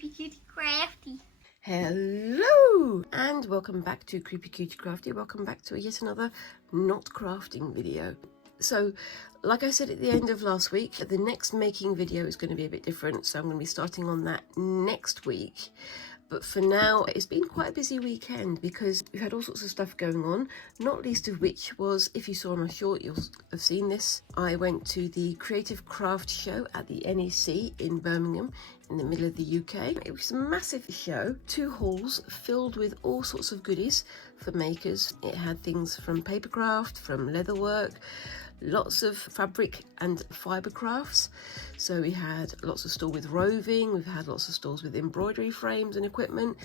Creepy Cutie Crafty. Hello and welcome back to Creepy Cutie Crafty. Welcome back to yet another not crafting video. So like I said at the end of last week, the next making video is going to be a bit different, so I'm going to be starting on that next week. But for now, it's been quite a busy weekend because we've had all sorts of stuff going on, not least of which was, if you saw my short, you'll have seen this. I went to the Creative Craft show at the NEC in Birmingham in the middle of the UK. It was a massive show, 2 halls filled with all sorts of goodies for makers. It had things from papercraft, from leatherwork, lots of fabric and fibre crafts. So we had lots of stalls with roving, we've had lots of stalls with embroidery frames and equipment,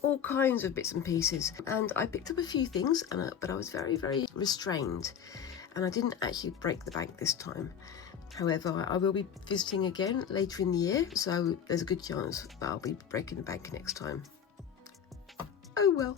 all kinds of bits and pieces. And I picked up a few things, but I was very restrained, and I didn't actually break the bank this time. However, I will be visiting again later in the year, so there's a good chance that I'll be breaking the bank next time. Oh well.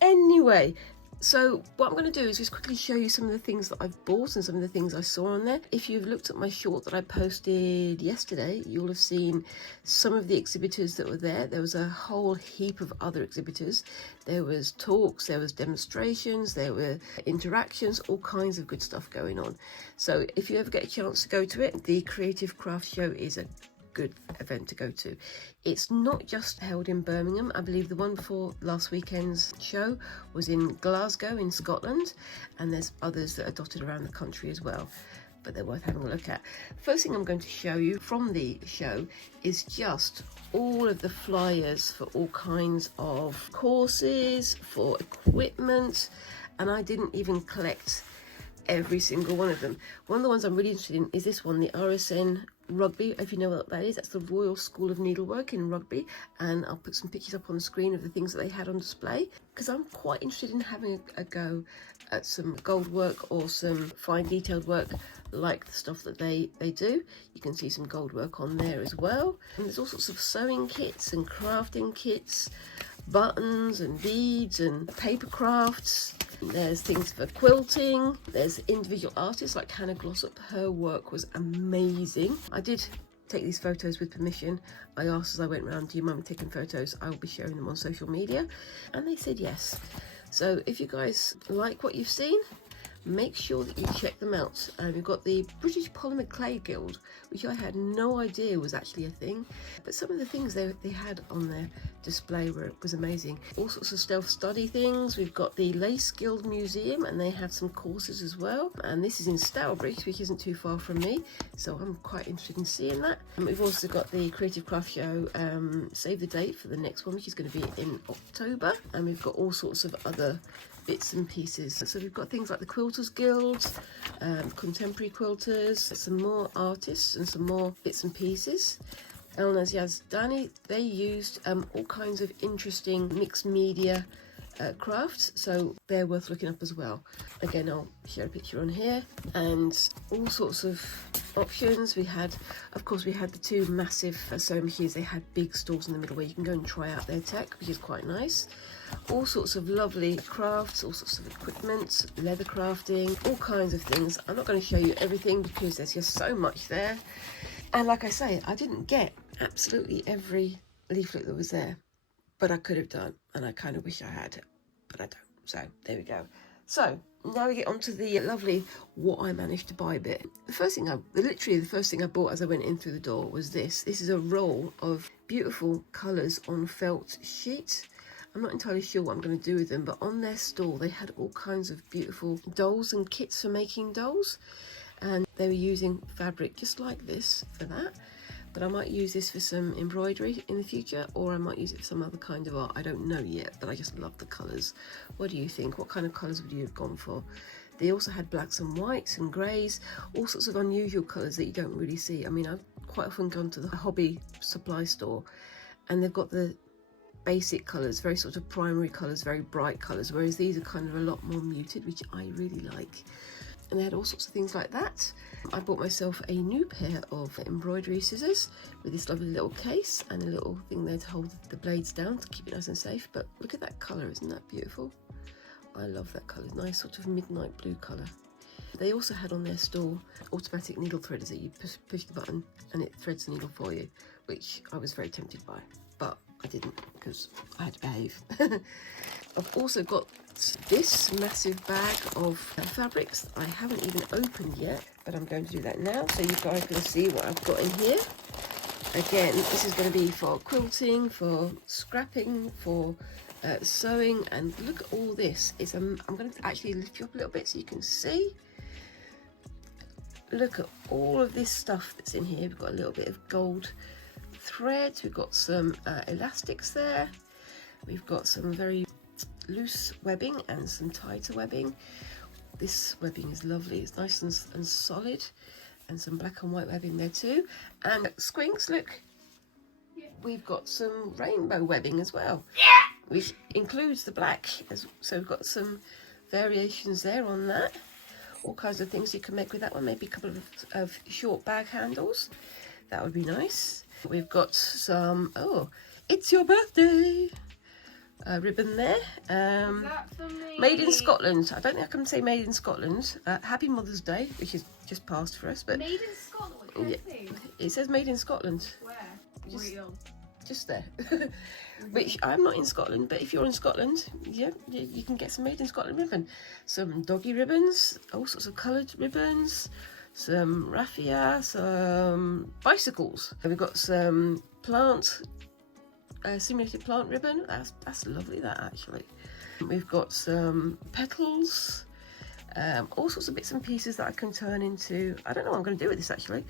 Anyway, so what I'm going to do is just quickly show you some of the things that I've bought and some of the things I saw on there. If you've looked at my short that I posted yesterday, you'll have seen some of the exhibitors that were there. There was a whole heap of other exhibitors. There was talks, there was demonstrations, there were interactions, all kinds of good stuff going on. So if you ever get a chance to go to it, the Creative Craft Show is a good event to go to. It's not just held in Birmingham. I believe the one before last weekend's show was in Glasgow in Scotland, and there's others that are dotted around the country as well, but they're worth having a look at. First thing I'm going to show you from the show is just all of the flyers for all kinds of courses, for equipment, and I didn't even collect every single one of them. One of the ones I'm really interested in is this one, the RSN Rugby. If you know what that is, that's the Royal School of Needlework in Rugby, and I'll put some pictures up on the screen of the things that they had on display, because I'm quite interested in having a go at some gold work or some fine detailed work like the stuff that they do. You can see some gold work on there as well, and there's all sorts of sewing kits and crafting kits, buttons and beads and paper crafts. There's things for quilting, there's individual artists like Glossop. Her work was amazing. I did take these photos with permission. I asked as I went around, do you mind me taking photos? I will be sharing them on social media, and they said yes. So if you guys like what you've seen, make sure that you check them out. We've got the British Polymer Clay Guild, which I had no idea was actually a thing, but some of the things they had on their display was amazing. All sorts of self-study things. We've got the Lace Guild Museum, and they have some courses as well, and this is in Stourbridge, which isn't too far from me, so I'm quite interested in seeing that. And we've also got the Creative Craft Show, save the date for the next one, which is going to be in October, and we've got all sorts of other bits and pieces. So we've got things like the Quilters Guild, contemporary quilters, some more artists and some more bits and pieces. Elnaz, Yazdani, they used all kinds of interesting mixed media crafts, so they're worth looking up as well. Again, I'll share a picture on here, and all sorts of options. We had, of course, the 2 massive sewing machines. They had big stalls in the middle where you can go and try out their tech, which is quite nice. All sorts of lovely crafts, all sorts of equipment, leather crafting, all kinds of things. I'm not going to show you everything because there's just so much there, and like I say, I didn't get absolutely every leaflet that was there, but I could have done, and I kind of wish I had, but I don't. So there we go. So now we get on to the lovely what I managed to buy bit. Literally the first thing I bought as I went in through the door was this. This is a roll of beautiful colours on felt sheet. I'm not entirely sure what I'm going to do with them, but on their stall they had all kinds of beautiful dolls and kits for making dolls, and they were using fabric just like this for that. But I might use this for some embroidery in the future, or I might use it for some other kind of art. I don't know yet, but I just love the colours. What do you think? What kind of colours would you have gone for? They also had blacks and whites and greys, all sorts of unusual colours that you don't really see. I mean, I've quite often gone to the hobby supply store, and they've got the basic colours, very sort of primary colours, very bright colours, whereas these are kind of a lot more muted, which I really like. And they had all sorts of things like that. I bought myself a new pair of embroidery scissors with this lovely little case and a little thing there to hold the blades down to keep it nice and safe. But look at that colour, isn't that beautiful? I love that colour, nice sort of midnight blue colour. They also had on their store automatic needle threaders that you push the button and it threads the needle for you, which I was very tempted by, but I didn't because I had to behave. I've also got this massive bag of fabrics I haven't even opened yet, but I'm going to do that now so you guys can see what I've got in here. Again, this is going to be for quilting, for scrapping, for sewing, and look at all this. I'm going to actually lift you up a little bit so you can see. Look at all of this stuff that's in here. We've got a little bit of gold thread, we've got some elastics there, we've got some very loose webbing and some tighter webbing. This webbing is lovely, it's nice and solid, and some black and white webbing there too. And squinks, look, we've got some rainbow webbing as well, which includes the black, so we've got some variations there on that. All kinds of things you can make with that one, maybe a couple of short bag handles, that would be nice. We've got some, oh, it's your birthday ribbon there, made in Scotland. I don't think I can say made in Scotland. Happy Mother's Day, which is just passed for us, but made in Scotland. Yeah, it says made in Scotland. Where? Just there. Which I'm not in Scotland, but if you're in Scotland, yeah, you can get some made in Scotland ribbon. Some doggy ribbons, all sorts of coloured ribbons, some raffia, some bicycles. We've got some plant, simulated plant ribbon. That's lovely, that actually. We've got some petals, all sorts of bits and pieces that I can turn into, I don't know what I'm going to do with this actually.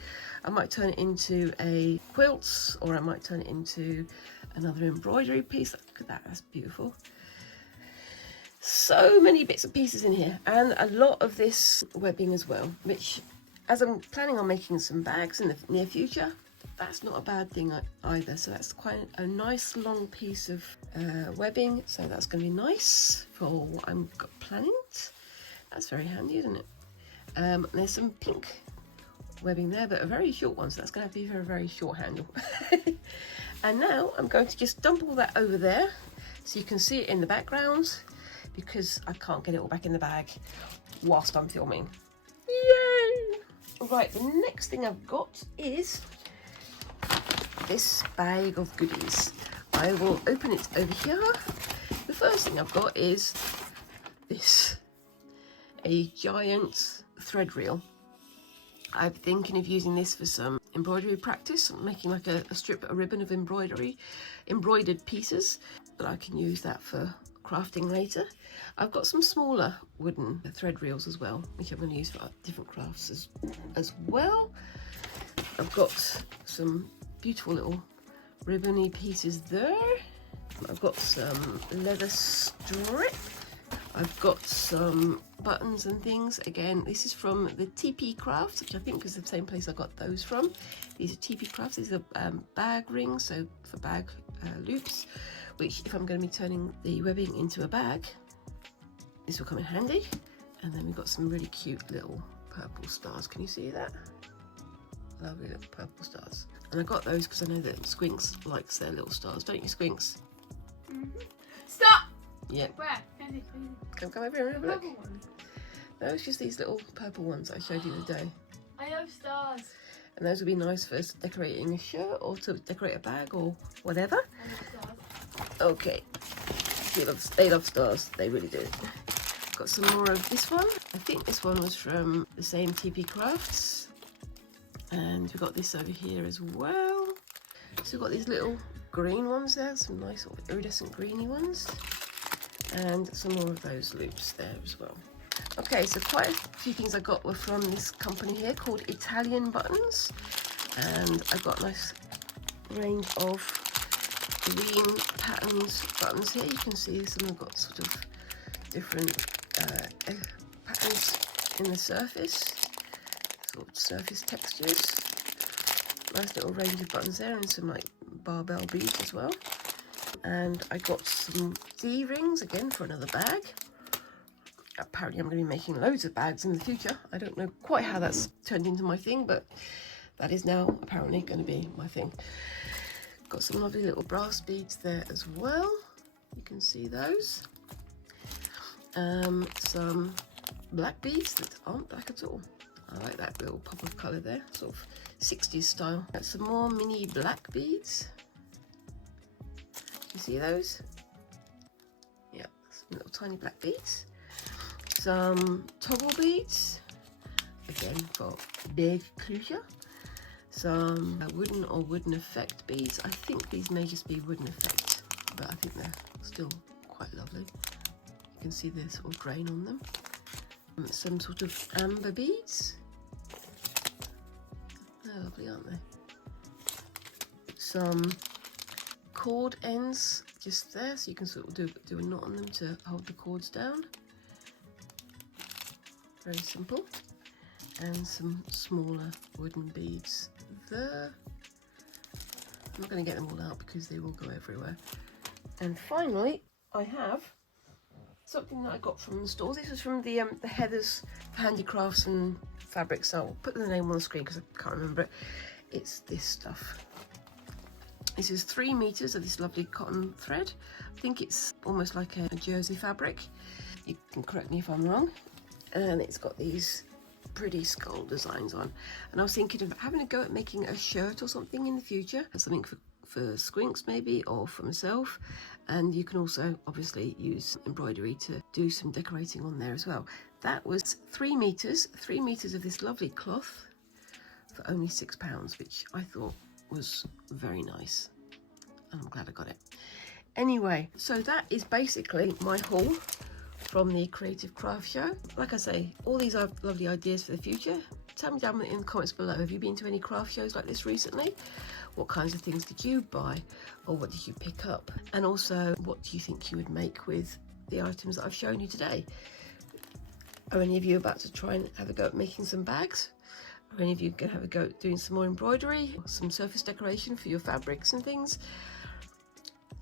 I might turn it into a quilt, or I might turn it into another embroidery piece. Look at that, that's beautiful. So many bits and pieces in here, and a lot of this webbing as well, which, as I'm planning on making some bags in the near future, that's not a bad thing either. So that's quite a nice long piece of webbing, so that's going to be nice for what I'm planning. That's very handy, isn't it? There's some pink webbing there, but a very short one, so that's going to have to be a very, very short handle. And now I'm going to just dump all that over there so you can see it in the background, because I can't get it all back in the bag whilst I'm filming. Yay! Right, the next thing I've got is this bag of goodies. I will open it over here. The first thing I've got is this, a giant thread reel. I'm thinking of using this for some embroidery practice. I'm making like a ribbon of embroidered pieces, but I can use that for crafting later. I've got some smaller wooden thread reels as well, which I'm going to use for different crafts as well. I've got some beautiful little ribbony pieces there. I've got some leather strip. I've got some buttons and things. Again, this is from the TP Crafts, which I think is the same place I got those from. These are TP Crafts. These are bag rings, so for bag loops, which if I'm going to be turning the webbing into a bag, this will come in handy. And then we've got some really cute little purple stars. Can you see that? Lovely little purple stars. And I got those because I know that Squinks likes their little stars, don't you, Squinks? Mm-hmm. Stop! Yeah. Where? Come over here and have a look. No, it's just these little purple ones I showed you the other day. I love stars. And those would be nice for decorating a shirt or to decorate a bag or whatever. I love stars. Okay. They love stars. They really do. Got some more of this one. I think this one was from the same TP Crafts. And we've got this over here as well. So we've got these little green ones there. Some nice sort of iridescent greeny ones. And some more of those loops there as well. Okay, so quite a few things I got were from this company here called Italian Buttons, and I got a nice range of green patterned buttons here. You can see some have got sort of different patterns in the surface, sort of surface textures. Nice little range of buttons there, and some like barbell beads as well. And I got some D-rings again for another bag. Apparently I'm going to be making loads of bags in the future. I don't know quite how that's turned into my thing, but that is now apparently going to be my thing. Got some lovely little brass beads there as well. You can see those. Some black beads that aren't black at all. I like that little pop of colour there, sort of 60s style. Got some more mini black beads. You see those? Yeah, some little tiny black beads. Some toggle beads, again for big closure. Some wooden effect beads. I think these may just be wooden effect, but I think they're still quite lovely. You can see the sort of grain on them. Some sort of amber beads. They're lovely, aren't they? Some cord ends just there, so you can sort of do a knot on them to hold the cords down. Very simple. And some smaller wooden beads there. I'm not going to get them all out because they will go everywhere. And finally, I have something that I got from the store. This is from the Heather's Handicrafts and Fabrics. So I'll put the name on the screen because I can't remember it. It's this stuff. This is 3 meters of this lovely cotton thread. I think it's almost like a jersey fabric. You can correct me if I'm wrong. And it's got these pretty skull designs on. And I was thinking of having a go at making a shirt or something in the future. Something for Squinks maybe, or for myself. And you can also obviously use embroidery to do some decorating on there as well. That was 3 meters of this lovely cloth for only £6, which I thought was very nice. And I'm glad I got it. Anyway, so that is basically my haul from the Creative Craft Show. Like I say, all these are lovely ideas for the future. Tell me down in the comments below, have you been to any craft shows like this recently? What kinds of things did you buy, or what did you pick up? And also, what do you think you would make with the items that I've shown you today? Are any of you about to try and have a go at making some bags? Are any of you going to have a go at doing some more embroidery, or some surface decoration for your fabrics and things?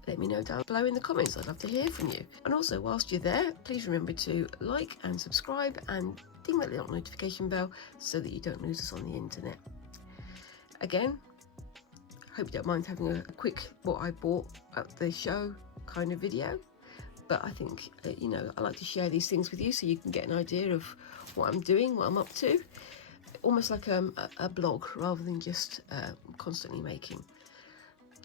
Let me know down below in the comments. I'd love to hear from you. And also, whilst you're there, please remember to like and subscribe and ding that little notification bell so that you don't lose us on the internet. Again, hope you don't mind having a quick what I bought at the show kind of video. But I think, you know, I like to share these things with you so you can get an idea of what I'm doing, what I'm up to. Almost like a blog rather than just constantly making.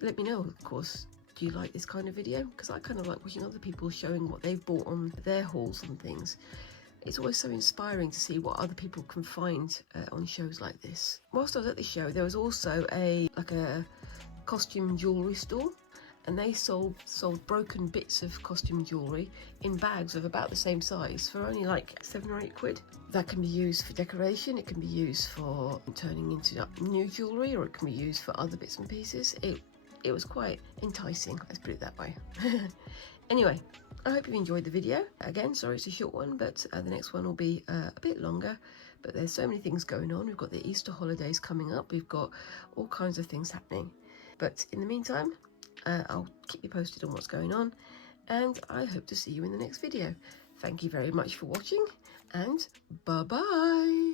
Let me know, of course. Do you like this kind of video? Because I kind of like watching other people showing what they've bought on their hauls and things. It's always so inspiring to see what other people can find on shows like this. Whilst I was at the show, there was also a costume jewellery store, and they sold broken bits of costume jewellery in bags of about the same size for only like 7 or 8 quid. That can be used for decoration, it can be used for turning into new jewellery, or it can be used for other bits and pieces. It was quite enticing, let's put it that way. Anyway, I hope you've enjoyed the video. Again, sorry it's a short one, but the next one will be a bit longer. But there's so many things going on. We've got the Easter holidays coming up. We've got all kinds of things happening. But in the meantime, I'll keep you posted on what's going on. And I hope to see you in the next video. Thank you very much for watching, and bye-bye.